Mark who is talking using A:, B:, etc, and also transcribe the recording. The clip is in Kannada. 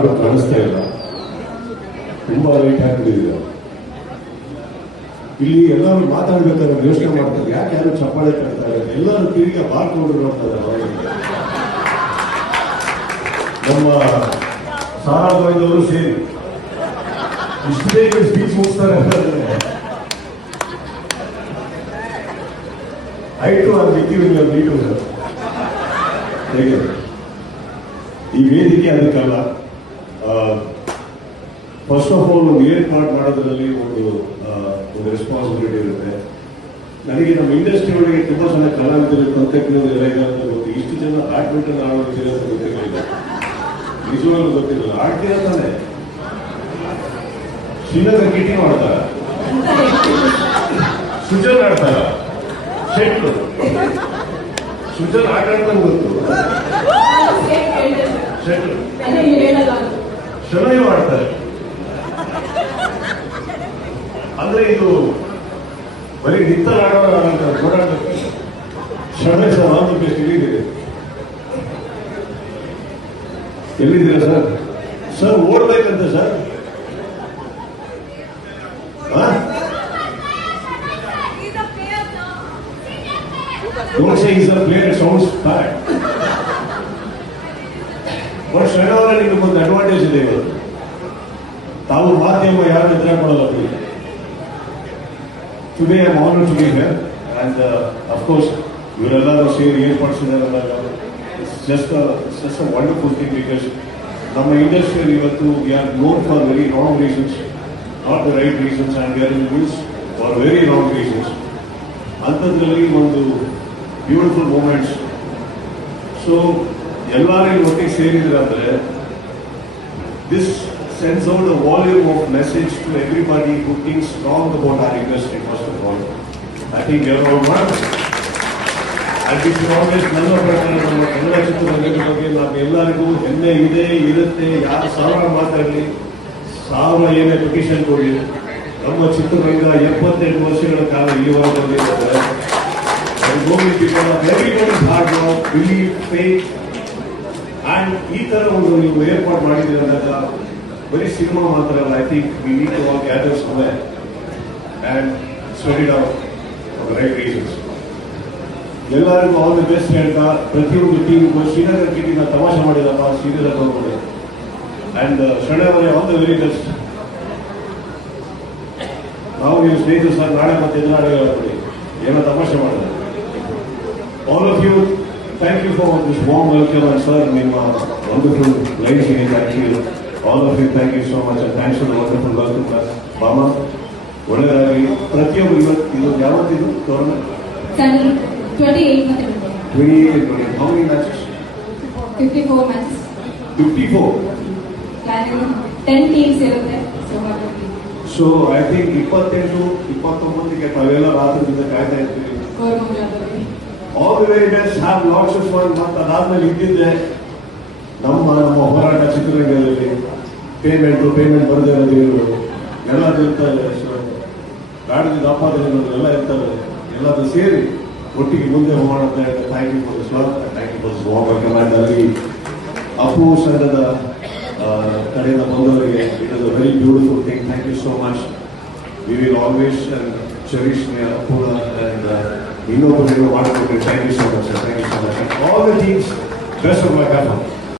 A: ಯಾರು ಕಾಣಿಸ್ತಾ ಇಲ್ಲ. ತುಂಬಾ ಲೇಟ್ ಆಗ್ಬಿಟ್ಟಿದೆ ಇಲ್ಲಿ ಎಲ್ಲರೂ ಮಾತಾಡ್ಬೇಕಾದ್ರೆ ಯೋಚನೆ ಮಾಡ್ತಾರೆ, ಯಾಕೆ ಯಾರು ಚಪ್ಪಾಳೆ ಕಟ್ತಾರೆ ಎಲ್ಲರೂ ತಿರುಗಿ ಬಾರ್ಕೊಂಡು ನೋಡ್ತಾರೆ ಹೊರಗೆ. ನಮ್ಮ ಸಾರಾಭಾಯಿದವರು ಸೇರಿ. ಇಷ್ಟು ಸ್ಪೀಚ್ ಮುಗಿಸ್ತಾರೆ ಐಟು ಅದು ಬಿಟ್ಟಿವಿಲ್ಲ ನೀಟು ಈ ವೇದಿಕೆ ಅದಕ್ಕಲ್ಲ. ಫಸ್ಟ್ ಆಫ್ ಆಲ್ ಒಂದು ಪಾರ್ಟ್ ಮಾಡೋದ್ರಲ್ಲಿ ಒಂದು ಒಂದು ರೆಸ್ಪಾನ್ಸಿಬಿಲಿಟಿ ಇರುತ್ತೆ. ನನಗೆ ನಮ್ಮ ಇಂಡಸ್ಟ್ರಿ ಒಳಗೆ ತುಂಬಾ ಚೆನ್ನಾಗಿ ಕಲಾವಿದರು ತಂತ್ರಜ್ಞರು ಎಲ್ಲ ಇದೆ ಅಂತ ಗೊತ್ತು ಇಷ್ಟು ಜನ ಬ್ಯಾಡ್ಮಿಂಟನ್ ಆಡೋದಿಲ್ಲ ಅಂತ ಗೊತ್ತಿರಲಿಲ್ಲ ನಿಜವಾಗ್ಲೂ ಗೊತ್ತಿರಲಿಲ್ಲ ಆಡ್ತೀರ ತಾನೆ? ಶ್ರೀನಗರ ಕಿಟಿ ಮಾಡ್ತಾರ ಸುಜನ್ ಆಡ್ತಾರ? ಶೆಟ್ರು ಸುಜನ್ ಆಟ ಆಡ್ತಾನೆ ಗೊತ್ತು? ಶೆಟ್ರು ಶನೈ ಮಾಡ್ತಾರೆ ಅಂದ್ರೆ ಇದು ಬರೀ ನಿತ್ತಲ್ ಆಡೋಣ ಅಂತ ಸರ್ ಒಂದು ಪ್ಲೇಸ್ ಎಲ್ಲಿದ್ದೀರಾ ಸರ್? ಸರ್, ಓಡ್ಬೇಕಂತೆ ಸರ್. Don't bad. ಬಟ್ ಶನಿವಾರ ನಿಮ್ಗೆ ಅಡ್ವಾಂಟೇಜ್ ಇದೆ ಇವರು. ತಾವು ಮಾಧ್ಯಮ ಯಾರು ನಿದ್ರೆ ಮಾಡಲ್ಲ today I honour to be here and of course ಇವರೆಲ್ಲರೂ ಸೇರಿ ಏರ್ಪಡಿಸಿದಾರಲ್ಲ just just a wonderful thing because ನಮ್ಮ ಇಂಡಸ್ಟ್ರಿಯಲ್ಲಿ ಇವತ್ತು we are known for very wrong reasons not the right reasons and we are in news for very wrong reasons ಅಂಥದ್ರಲ್ಲಿ ಒಂದು ಬ್ಯೂಟಿಫುಲ್ ಮೂಮೆಂಟ್ಸ್ ಸೊ ಎಲ್ಲರೂ ಒಟ್ಟಿಗೆ ಸೇರಿದ್ರೆ ಅಂದರೆ this sends out a volume of message to everybody who thinks wrong about our industry, first of all. I think you're all one. And we should always ನನ್ನ ಪ್ರಕಾರ ನಮ್ಮ ಕನ್ನಡ ಚಿತ್ರರಂಗದ ಬಗ್ಗೆ ನಮ್ಮೆಲ್ಲರಿಗೂ ಹೆಮ್ಮೆ ಇದೆ ಇರುತ್ತೆ. ಯಾರು ಸಾವಿರ ಮಾತಾಡಲಿ ಸಾವಿರ ಏನೇ ಪಿಟಿಷನ್ ಕೊಡಿ ನಮ್ಮ ಚಿತ್ರರಂಗ ಎಪ್ಪತ್ತೆಂಟು ವರ್ಷಗಳ ಕಾಲ ಇಲ್ಲಿವರೆಗೆ ಬಂದಿದ್ದಾರೆ ಬಿಲೀವ್ ಫೇತ್ ಅಂಡ್ ಈ ತರ ಒಂದು ನೀವು ಏರ್ಪಾಡು ಮಾಡಿದ್ದೀರಿ ಬರೀ ಸಿನಿಮಾ ಮಾತ್ರ ಅಲ್ಲ I think we need to all gather somewhere and sweat it out for right reasons ಎಲ್ಲರಿಗೂ ಆಲ್ ದಿ ಬೆಸ್ಟ್ ಹೇಳ್ತಾ ಪ್ರತಿಯೊಂದು ಟೀಮ್ಗೂ ಶ್ರೀನಗರ ಟೀಮಿನ ತಮಾಷೆ ಮಾಡಿದಪ್ಪ ಶ್ರೀನಗರ ತಗೊಂಡು ಅಂಡ್ ಶರಣವರೇ ಆಲ್ ದ ವೆರಿ ಬೆಸ್ಟ್ ನಾವು ನೀವು ಸ್ನೇಹಿತರು ಸರ್ ನಾಳೆ ಮತ್ತೆ ಎದುರಾಳಿ ಹೇಳ್ಬಿಡಿ ಏನೋ ತಮಾಷೆ ಮಾಡಿದೆ. All of you, thank you this warm welcome and sir, ನಿಮ್ಮ wonderful life thank you. Of you thank you so much thanks for wonderful welcome class. ಮಾಮ ಒಳ್ಳೆಯದಾಗಿ ಪ್ರತಿಯೊಬ್ಬರು ಇವತ್ತು ಇದು ಯಾವತ್ತಿದು? Tournament
B: twenty eight
A: twenty how many matches
B: fifty four matches
A: fifty four
B: ten teams ಇರುತ್ತೆ ಸೊ
A: ಐ ಥಿಂಕ್ ಇಪ್ಪತ್ತೆಂಟು ಇಪ್ಪತ್ತೊಂಬತ್ತಿಗೆ ತಾವೆಲ್ಲ ರಾತ್ರಿಯಿಂದ ಕಾಯ್ತಾ ಇರ್ತೀವಿ. All very best have lots of fun ಮತ್ತು ಅದಾದ್ಮೇಲೆ ಇದ್ದಿದ್ದೆ ನಮ್ಮ ನಮ್ಮ ಹೋರಾಟ ಚಿತ್ರರಂಗದಲ್ಲಿ. ಪೇಮೆಂಟು ಪೇಮೆಂಟ್ ಬರದೇ ಇರೋದು ಎಲ್ಲ ಇರ್ತಾರೆ ಗಾಡಿದ ಅಪಾದನೆಗಳು ಎಲ್ಲ ಇರ್ತಾರೆ. ಎಲ್ಲದೂ ಸೇರಿ ಒಟ್ಟಿಗೆ ಮುಂದೆ ಹೋಗೋಣ ಅಂತ thank you for work thank you for ಸ್ವಾಗತ ಅಲ್ಲಿ ಅಪ್ಪು ಸಂಘದ ಕಡೆಯಿಂದ ಬಂದವರಿಗೆ it is a very beautiful thing thank you so much we will always cherish ಅಪ್ಪುನ and ಇನ್ನೊಬ್ಬರು ಮಾಡಿಕೊಟ್ಟು thank you so much thank you so much all the teams best of my